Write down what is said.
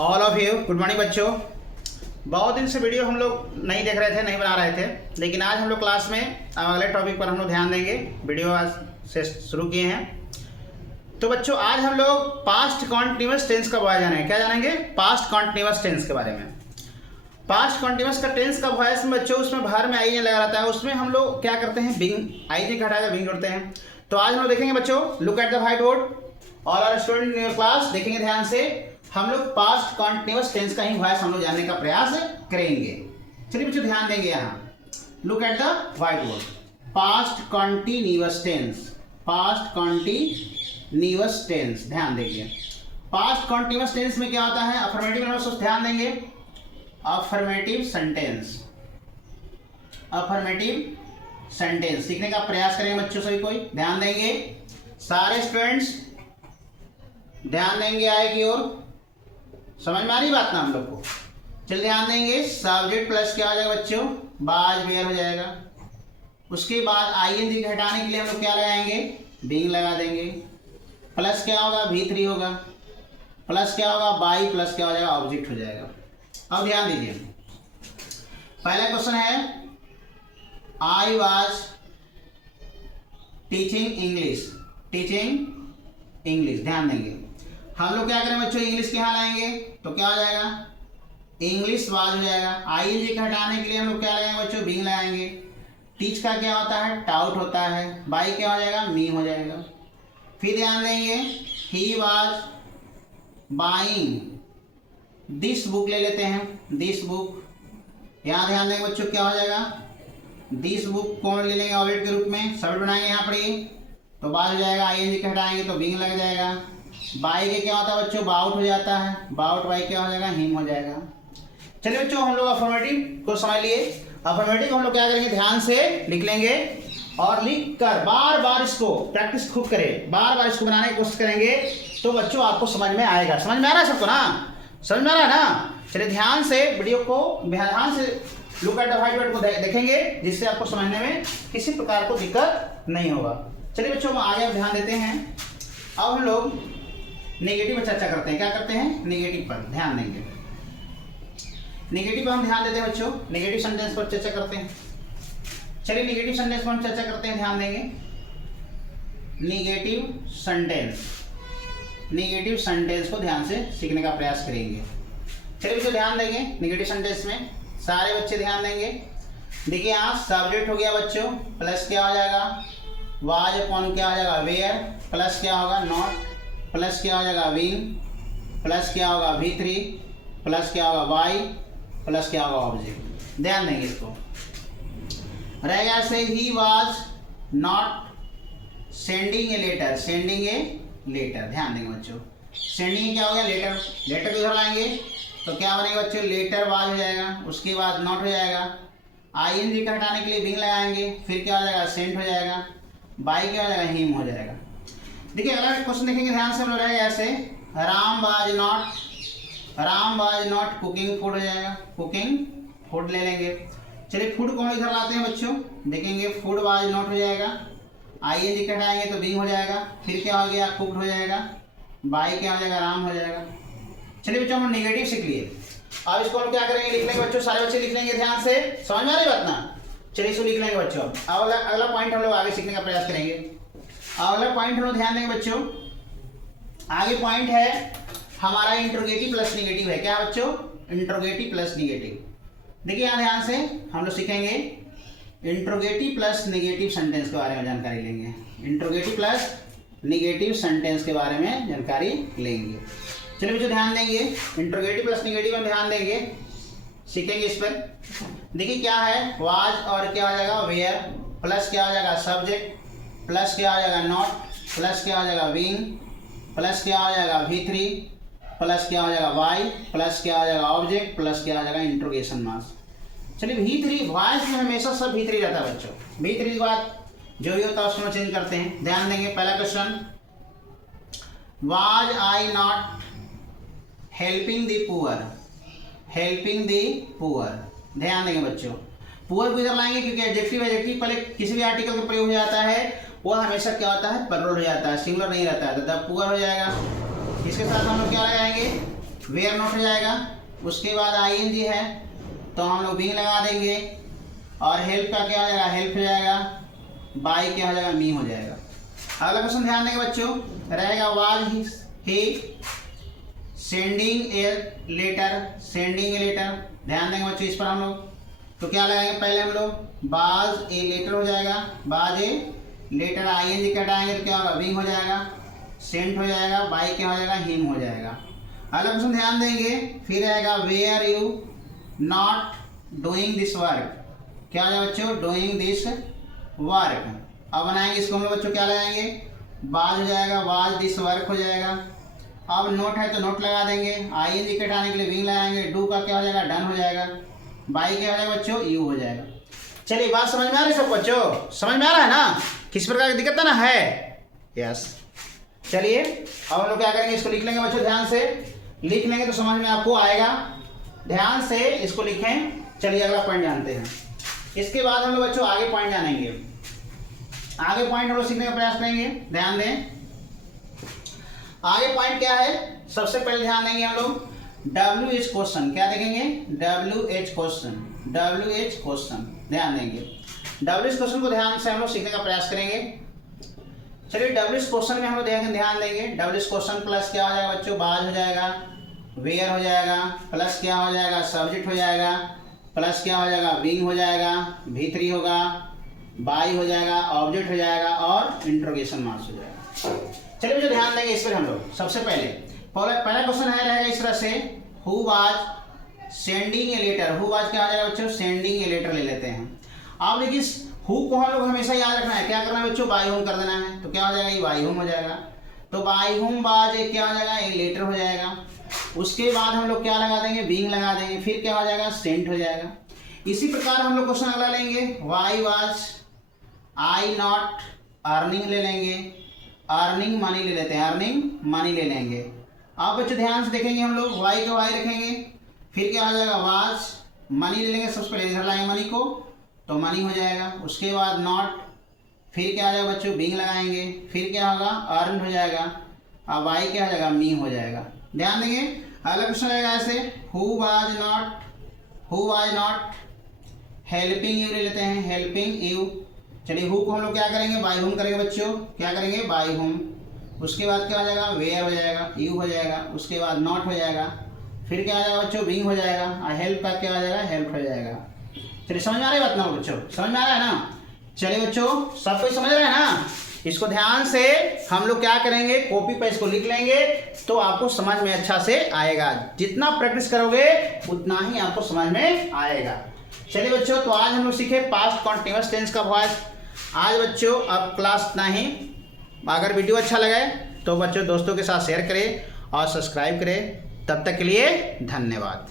All of you good morning बच्चों। बहुत दिन से वीडियो हम लोग नहीं देख रहे थे, नहीं बना रहे थे, लेकिन आज हम लोग क्लास में अगले टॉपिक पर हम लोग ध्यान देंगे। वीडियो आज से शुरू किए हैं। तो बच्चों आज हम लोग पास्ट कॉन्टिन्यूअस टेंस का बारे जानेंगे। क्या जानेंगे? पास्ट कॉन्टिन्यूअस टेंस के बारे में। पास्ट कॉन्टिन्यूअस का टेंस का वॉइस में बच्चों उसमें बाहर में आई लगा रहता है, उसमें हम लोग क्या करते हैं, बिंग आई जी हटाकर बिंग जोड़ते हैं। तो आज हम लोग देखेंगे बच्चों, look at the whiteboard. All are student in your class देखेंगे ध्यान से। हम लोग पास्ट कॉन्टिन्यूअस टेंस का ही वॉइस हम लोग जानने का प्रयास करेंगे। चलिए बच्चों ध्यान देंगे यहाँ, look at the whiteboard. Past continuous tense, past continuous tense, ध्यान देंगे। पास्ट कॉन्टिन्यूअस टेंस में क्या होता है? अफर्मेटिव नंबर्स, ध्यान देंगे। अफर्मेटिव सेंटेंस, अफर्मेटिव सेंटेंस सीखने का प्रयास करेंगे बच्चों सभी कोई, ध्यान देंगे। सारे स्टूडेंट्स ध्यान देंगे आए की ओर। समझ में आ रही बात ना हम लोग को? चलिए ध्यान देंगे। सब्जेक्ट प्लस क्या हो जाएगा बच्चों? बाज बेयर हो जाएगा। उसके बाद आईएनजी हटाने के लिए हम लोग क्या लगाएंगे? बीइंग लगा देंगे। प्लस क्या होगा? V3 होगा। प्लस क्या होगा? बाई। प्लस क्या हो जाएगा? ऑब्जेक्ट हो जाएगा। अब ध्यान दीजिए, पहला क्वेश्चन है I was teaching English, teaching English, ध्यान देंगे। हम लोग क्या करें बच्चों? इंग्लिश के यहाँ लाएंगे तो क्या हो जाएगा? इंग्लिश वाज हो जाएगा। आईएनजी हटाने के लिए हम लोग क्या लगाएंगे बच्चों? बीइंग लगाएंगे। टीच का क्या होता है? टाउट होता है। बाई क्या हो जाएगा? मी हो जाएगा। फिर ध्यान देंगे, he was buying this book ले लेते हैं, दिस बुक। यहाँ ध्यान देंगे बच्चों, क्या हो जाएगा? दिस बुक कौन ले लेंगे? ऑब्जेक्ट के रूप में। सब्जेक्ट बनाएंगे यहाँ पर, ये तो बात हो जाएगा। आईएनजी के हटाएंगे तो बीइंग लग जाएगा। बाई के क्या होता है बच्चों? बाउट हो जाता है। बाउट बाई क्या हो जाएगा? हिम हो जाएगा। चलिए बच्चों हम लोग अफर्मेटिव को समझ लिए। अफर्मेटिव को हम लोग क्या करेंगे? ध्यान से लिख लेंगे और लिख कर बार बार इसको प्रैक्टिस खूब करें, बार बार इसको बनाने की कोशिश करेंगे तो बच्चों आपको समझ में आएगा। समझ में आ रहा है सबको ना? समझ में आ रहा है ना? चलिए ध्यान से वीडियो को ध्यान से look at the white board को देखेंगे, जिससे आपको समझने में किसी प्रकार को दिक्कत नहीं होगा। चलिए बच्चों हम आगे ध्यान देते हैं। अब हम लोग नेगेटिव पर चर्चा करते हैं। क्या करते हैं? नेगेटिव पर ध्यान देंगे। नेगेटिव पर हम ध्यान देते हैं बच्चों, नेगेटिव सेंटेंस पर चर्चा करते हैं। चलिए नेगेटिव सेंटेंस पर हम चर्चा करते हैं, ध्यान देंगे। नेगेटिव सेंटेंस, नेगेटिव सेंटेंस को ध्यान से सीखने का प्रयास करेंगे। चलिए बच्चों ध्यान देंगे नेगेटिव सेंटेंस में, सारे बच्चे ध्यान देंगे। देखिए यहाँ सब्जेक्ट हो गया बच्चों, प्लस क्या हो जाएगा? वाज अपॉन क्या हो जाएगा? वेयर। प्लस क्या होगा? नॉट। प्लस क्या हो जाएगा? विंग। प्लस क्या होगा? V3। प्लस क्या होगा? बाई। प्लस क्या होगा? ऑब्जेक्ट। ध्यान देंगे इसको। रहेगा से he was not sending a letter, sending a letter, ध्यान देंगे बच्चों। सेंडिंग क्या हो गया? लेटर। लेटर को इधर लाएंगे तो क्या बनेगा बच्चों? लेटर वाज हो जाएगा। उसके बाद नॉट हो जाएगा। आईएनजी का हटाने के लिए बिंग लगाएंगे, फिर क्या हो जाएगा? सेंट हो जाएगा। बाई क्या हो जाएगा? हिम हो जाएगा। देखिए अगला क्वेश्चन देखेंगे ध्यान से, हम लोग रहेगा ऐसे, Ram was not, Ram was not cooking food हो जाएगा। कुकिंग फूड ले लेंगे। चलिए फूड कौन इधर लाते हैं बच्चों? देखेंगे फूड वाज नॉट हो जाएगा। आईएनजी हटाएंगे तो बिंग हो जाएगा। फिर क्या हो गया? कुक्ड हो जाएगा। बाई क्या हो जाएगा? राम हो जाएगा। चलिए बच्चों हम नेगेटिव सीख लिए। अब इसको हम क्या करेंगे? लिख लेंगे बच्चों, सारे बच्चे लिख लेंगे ध्यान से। समझ में आ रही बात ना? चलिए इसको लिख लेंगे बच्चों। अब अगला पॉइंट हम लोग आगे सीखने का प्रयास करेंगे। अगला पॉइंट हम लोग ध्यान देंगे बच्चों। आगे पॉइंट है हमारा इंट्रोगेटिव प्लस निगेटिव है। क्या बच्चों? Interrogative plus negative. देखिए यहाँ ध्यान से हम लोग सीखेंगे इंट्रोगेटिव प्लस निगेटिव सेंटेंस के बारे में जानकारी लेंगे। इंट्रोगेटिव प्लस निगेटिव सेंटेंस के बारे में जानकारी लेंगे। चलिए बच्चों ध्यान देंगे, इंट्रोगेटिव प्लस निगेटिव में ध्यान देंगे, सीखेंगे इस पर। देखिए क्या है? वाज और क्या हो जाएगा? वेयर। प्लस क्या हो जाएगा? सब्जेक्ट। प्लस क्या हो जाएगा? नॉट। प्लस क्या हो जाएगा? विंग। प्लस क्या हो जाएगा? V3। प्लस क्या हो जाएगा? वाई। प्लस क्या हो जाएगा? ऑब्जेक्ट। प्लस क्या हो जाएगा? Interrogation marks. चलिए V3 वॉइस में हमेशा सब V3 रहता है बच्चों। V3 के बाद जो भी होता है उसको चेंज करते हैं। ध्यान देंगे पहला question, was I not helping the poor, helping the poor. ध्यान देंगे बच्चों, पुअर को इधर लाएंगे क्योंकि एडजेक्टिव एडजेक्टिव पहले किसी भी आर्टिकल का प्रयोग हो जाता है वो हमेशा क्या होता है? प्लूरल हो जाता है, सिंगुलर नहीं रहता है। तो द पुअर हो जाएगा। इसके साथ हम लोग क्या लगाएंगे? वेयर नॉट हो जाएगा। उसके बाद आईएनजी है तो हम लोग बीइंग लगा देंगे, और हेल्प का क्या हो जाएगा, हेल्प हो जाएगा, बाय क्या हो जाएगा, मी हो जाएगा। अगला क्वेश्चन ध्यान देंगे बच्चों, रहेगा was he sending a letter, sending a letter. ध्यान देंगे बच्चों इस पर हम लोग, तो क्या लगाएंगे, पहले हम लोग बाज ए लेटर हो जाएगा, बाज ए लेटर, आईएनजी कटाएंगे तो क्या होगा, बीइंग हो जाएगा, सेंट हो जाएगा, बाय क्या हो जाएगा, हिम हो जाएगा। अगला क्वेश्चन ध्यान देंगे, फिर आएगा where you not doing this work, क्या हो जाएगा बच्चों, डूइंग दिस वर्क। अब बनाएंगे इसको हम लोग बच्चों, क्या लगाएंगे, बाज हो जाएगा, बाज दिस वर्क हो जाएगा। अब नोट है तो नोट लगा देंगे, आईएनजी कटाने के लिए विंग लगाएंगे, डू का क्या हो जाएगा, डन हो जाएगा, बाई क्या हो जाएगा बच्चों, यू हो जाएगा। चलिए बात समझ में आ रही है सब बच्चों, समझ में आ रहा है ना, किस प्रकार की दिक्कत है ना, है यस। चलिए अब हम लोग क्या करेंगे, इसको लिख लेंगे बच्चों, ध्यान से लिख लेंगे तो समझ में आपको आएगा, ध्यान से इसको लिखें। चलिए अगला पॉइंट जानते हैं, इसके बाद हम लोग बच्चों आगे पॉइंट जानेंगे, आगे पॉइंट हम लोग सीखने का प्रयास करेंगे। ध्यान दें आगे पॉइंट क्या है, सबसे पहले ध्यान देंगे हम लोग WH क्वेश्चन, क्या देखेंगे, WH क्वेश्चन, WH क्वेश्चन ध्यान देंगे। WH क्वेश्चन को ध्यान से हम लोग सीखने का प्रयास करेंगे। चलिए WH क्वेश्चन में हम लोग ध्यान देंगे, WH क्वेश्चन प्लस क्या हो जाएगा बच्चों, बाज हो जाएगा, वेयर हो जाएगा, प्लस क्या हो जाएगा, सब्जेक्ट हो जाएगा, प्लस क्या हो जाएगा, विंग हो जाएगा, V3 होगा, बाई हो जाएगा, ऑब्जेक्ट हो जाएगा, और इंट्रोगेशन मार्क्स हो जाएगा। चलिए मुझे ध्यान देंगे इस पर हम लोग। सबसे पहले पहला क्वेश्चन है रहेगा इस तरह से, who was sending a letter, who was क्या हो जाएगा बच्चों, सेंडिंग ए लेटर ले लेते हैं। आप देखिए हु को हम लोग हमेशा याद रखना है, क्या करना है बच्चों, बाई होम कर देना है, तो क्या हो जाएगा, ये बाई होम हो जाएगा, तो बाई होम वाज ए क्या हो जाएगा, ए लेटर हो जाएगा। उसके बाद हम लोग क्या लगा देंगे, बीइंग लगा देंगे, फिर क्या हो जाएगा, सेंट हो जाएगा। इसी प्रकार हम लोग क्वेश्चन अगला लेंगे, why was I not earning ले लेंगे, अर्निंग मनी ले लेते हैं, अर्निंग मनी ले लेंगे। आप बच्चों ध्यान से देखेंगे हम लोग, वाई का वाई रखेंगे, फिर क्या हो जाएगा, वाज मनी ले लेंगे, सबसे पहले इधर लाएंगे मनी को तो मनी हो जाएगा। उसके बाद नॉट, फिर क्या हो जाएगा बच्चों, बीइंग लगाएंगे, फिर क्या होगा, अर्न हो जाएगा, अब वाई क्या हो जाएगा, मी हो जाएगा। ध्यान देंगे अगला क्वेश्चन आएगा ऐसे, who was not helping you ले लेते हैं, हेल्पिंग यू। चलिए हु को हम लोग क्या करेंगे, बाई होम करेंगे बच्चों, क्या करेंगे, बाई होम। उसके बाद क्या हो जाएगा, वेयर हो जाएगा, यू हो जाएगा, उसके बाद नॉट हो जाएगा, फिर क्या हो जाएगा बच्चों, बीइंग हो जाएगा, और हेल्प का क्या हो जाएगा, हेल्प हो जाएगा। चलिए समझ में आ रही है बात ना बच्चों, समझ में आ रहा है ना। चलिए बच्चों सब कोई समझ रहा है ना, इसको ध्यान से हम लोग क्या करेंगे, कॉपी पर इसको लिख लेंगे तो आपको समझ में अच्छा से आएगा। जितना प्रैक्टिस करोगे उतना ही आपको समझ में आएगा। चलिए बच्चों तो आज हम लोग सीखे पास्ट कॉन्टिन्यूअस टेंस का वॉइस। आज बच्चों अब क्लास इतना ही। अगर वीडियो अच्छा लगे तो बच्चों दोस्तों के साथ शेयर करें और सब्सक्राइब करें। तब तक के लिए धन्यवाद।